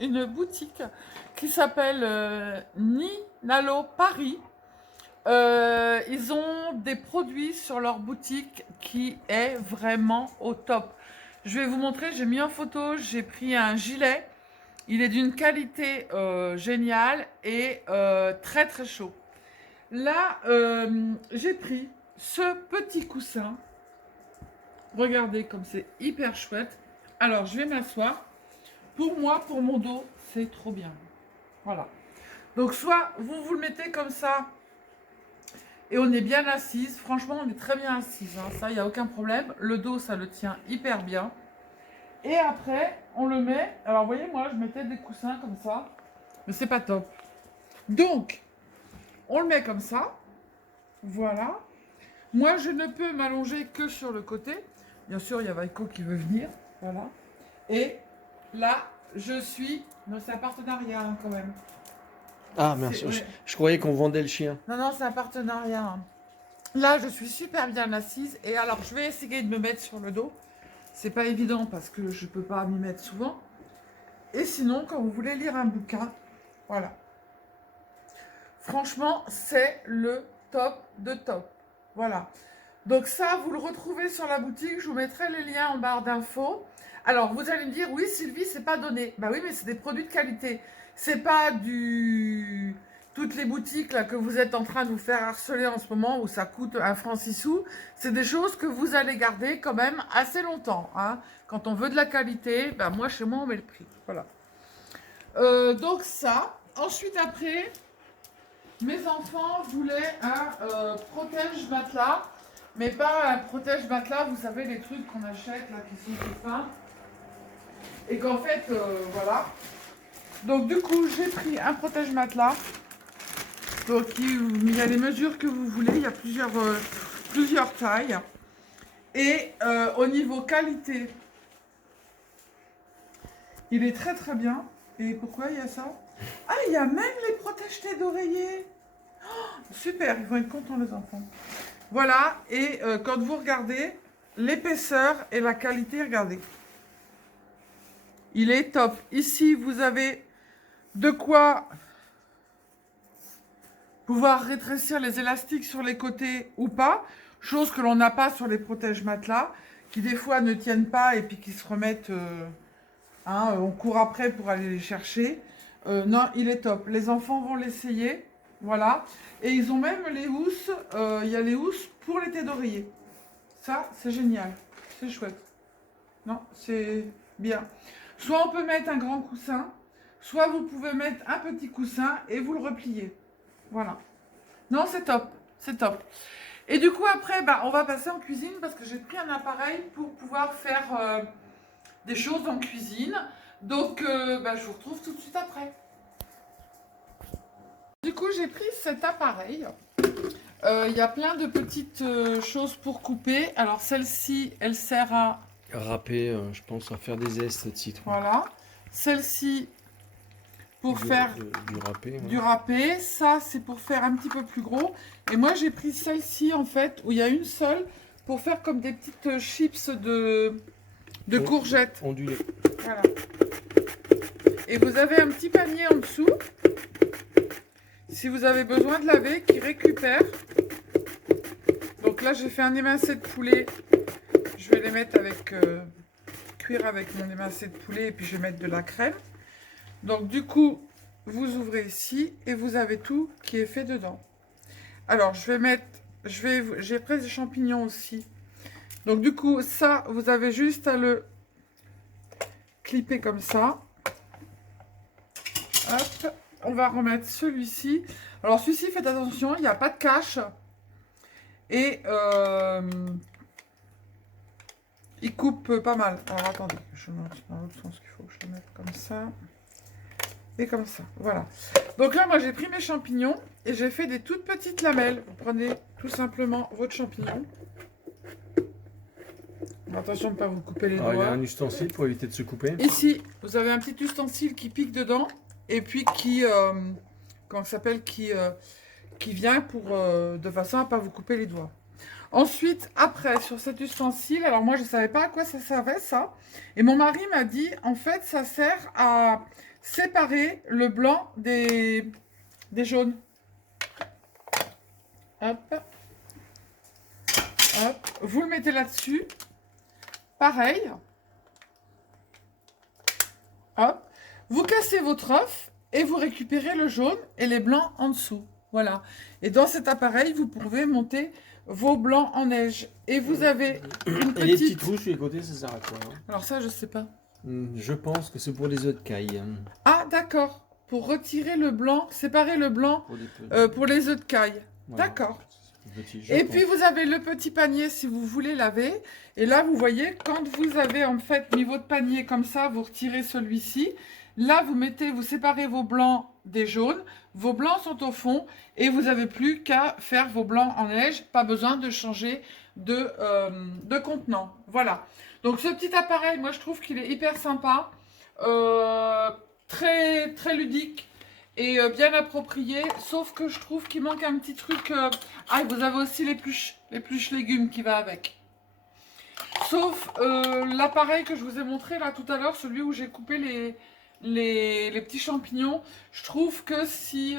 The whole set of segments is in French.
une boutique qui s'appelle Ninalo Paris. Ils ont des produits sur leur boutique qui est vraiment au top. Je vais vous montrer, j'ai mis en photo, j'ai pris un gilet. Il est d'une qualité géniale et très très chaud. Là, j'ai pris ce petit coussin. Regardez comme c'est hyper chouette. Alors, je vais m'asseoir. Pour moi, pour mon dos, c'est trop bien. Voilà. Donc, soit vous le mettez comme ça et on est bien assise. Franchement, on est très bien assise. Hein. Ça, il n'y a aucun problème. Le dos, ça le tient hyper bien. Et après, on le met. Alors, vous voyez, moi, je mettais des coussins comme ça. Mais c'est pas top. Donc, on le met comme ça. Voilà. Moi, je ne peux m'allonger que sur le côté. Bien sûr, il y a Vaiko qui veut venir. Voilà. Et là, je suis... Non, c'est un partenariat hein, quand même. Ah, merci. Ouais. Je croyais qu'on vendait le chien. Non, non, c'est un partenariat. Hein. Là, je suis super bien assise. Et alors, je vais essayer de me mettre sur le dos. C'est pas évident parce que je peux pas m'y mettre souvent. Et sinon, quand vous voulez lire un bouquin, voilà. Franchement, c'est le top de top. Voilà. Donc ça, vous le retrouvez sur la boutique. Je vous mettrai les liens en barre d'infos. Alors, vous allez me dire, oui, Sylvie, c'est pas donné. Bah oui, mais c'est des produits de qualité. C'est pas du... Toutes les boutiques là que vous êtes en train de vous faire harceler en ce moment, où ça coûte 1 franc 6 sous, c'est des choses que vous allez garder quand même assez longtemps. Hein. Quand on veut de la qualité, bah moi, chez moi, on met le prix. Voilà. Donc ça. Ensuite, après... Mes enfants voulaient un protège-matelas, mais pas un protège-matelas, vous savez, les trucs qu'on achète là qui sont tout fins. Et qu'en fait, voilà. Donc, du coup, j'ai pris un protège-matelas. Donc, il y a les mesures que vous voulez, il y a plusieurs tailles. Et au niveau qualité, il est très très bien. Et pourquoi il y a ça? Ah, il y a même les protège-têtes d'oreiller. Oh, super, ils vont être contents les enfants. Voilà, et quand vous regardez l'épaisseur et la qualité, regardez. Il est top. Ici, vous avez de quoi pouvoir rétrécir les élastiques sur les côtés ou pas, chose que l'on n'a pas sur les protège-matelas, qui des fois ne tiennent pas et puis qui se remettent... hein, on court après pour aller les chercher. Non, il est top. Les enfants vont l'essayer. Voilà. Et ils ont même les housses. Il y a les housses pour les têtes d'oreiller. Ça, c'est génial. C'est chouette. Non, c'est bien. Soit on peut mettre un grand coussin, soit vous pouvez mettre un petit coussin et vous le repliez. Voilà. Non, c'est top. C'est top. Et du coup, après, bah, on va passer en cuisine parce que j'ai pris un appareil pour pouvoir faire des choses en cuisine. Donc, bah, je vous retrouve tout de suite après. Du coup, j'ai pris cet appareil. Il y a plein de petites choses pour couper. Alors, celle-ci, elle sert à... Râper, je pense, à faire des zestes de citron. Voilà. Celle-ci, pour faire du râpé. Ouais. du râpé. Ça, c'est pour faire un petit peu plus gros. Et moi, j'ai pris celle-ci, en fait, où il y a une seule, pour faire comme des petites chips de courgettes. Ondulées. Voilà. Et vous avez un petit panier en dessous. Si vous avez besoin de laver, qui récupère. Donc là, j'ai fait un émincé de poulet. Je vais les mettre avec... cuire avec mon émincé de poulet et puis je vais mettre de la crème. Donc du coup, vous ouvrez ici et vous avez tout qui est fait dedans. Alors, je vais mettre... J'ai pris des champignons aussi. Donc du coup, ça, vous avez juste à le clipper comme ça. Hop. On va remettre celui-ci. Alors, celui-ci, faites attention, il n'y a pas de cache. Et il coupe pas mal. Alors, attendez, je monte dans l'autre sens qu'il faut que je le mette comme ça. Et comme ça, voilà. Donc là, moi, j'ai pris mes champignons et j'ai fait des toutes petites lamelles. Vous prenez tout simplement votre champignon. Attention de ne pas vous couper les doigts. Il y a un ustensile pour éviter de se couper. Ici, vous avez un petit ustensile qui pique dedans. Et puis qui, comment ça s'appelle, qui vient pour, de façon à ne pas vous couper les doigts. Ensuite, après, sur cet ustensile, alors moi je ne savais pas à quoi ça servait ça. Et mon mari m'a dit, en fait, ça sert à séparer le blanc des jaunes. Hop. Hop. Vous le mettez là-dessus. Pareil. Hop. Vous cassez votre œuf et vous récupérez le jaune et les blancs en dessous. Voilà. Et dans cet appareil, vous pouvez monter vos blancs en neige. Et vous avez une Et les petits petite... trous sur les côtés, ça sert à quoi, hein? Alors ça, je sais pas. Je pense que c'est pour les œufs de caille. Ah, d'accord. Pour retirer le blanc, séparer le blanc Pour les petits. pour les œufs de caille. Voilà. D'accord. Petit, je Et pense. puis vous avez le petit panier si vous voulez laver. Et là, vous voyez, quand vous avez en fait mis votre panier comme ça, vous retirez celui-ci. Là, vous séparez vos blancs des jaunes. Vos blancs sont au fond et vous n'avez plus qu'à faire vos blancs en neige. Pas besoin de changer de contenant. Voilà. Donc ce petit appareil, moi je trouve qu'il est hyper sympa. Très, très ludique. Et bien approprié, sauf que je trouve qu'il manque un petit truc. Ah, vous avez aussi l'épluche légumes qui va avec. Sauf l'appareil que je vous ai montré là tout à l'heure, celui où j'ai coupé les petits champignons. Je trouve que si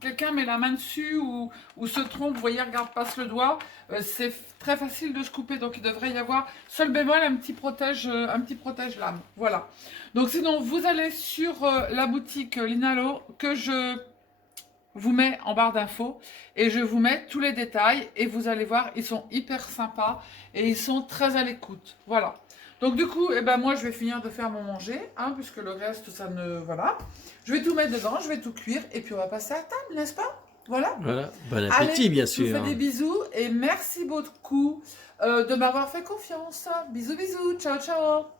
quelqu'un met la main dessus ou se trompe, vous voyez, regarde, passe le doigt, c'est très facile de se couper. Donc il devrait y avoir, seul bémol, un petit protège-lame. Voilà. Donc sinon, vous allez sur la boutique Linalo que je vous mets en barre d'infos et je vous mets tous les détails et vous allez voir, ils sont hyper sympas et ils sont très à l'écoute. Voilà. Donc du coup, eh ben, moi je vais finir de faire mon manger, hein, puisque le reste, ça ne... Voilà. Je vais tout mettre dedans, je vais tout cuire et puis on va passer à table, n'est-ce pas? Voilà. Voilà. Bon Allez, appétit, bien je vous sûr. fais des bisous et merci beaucoup de m'avoir fait confiance. Bisous, bisous. Ciao, ciao.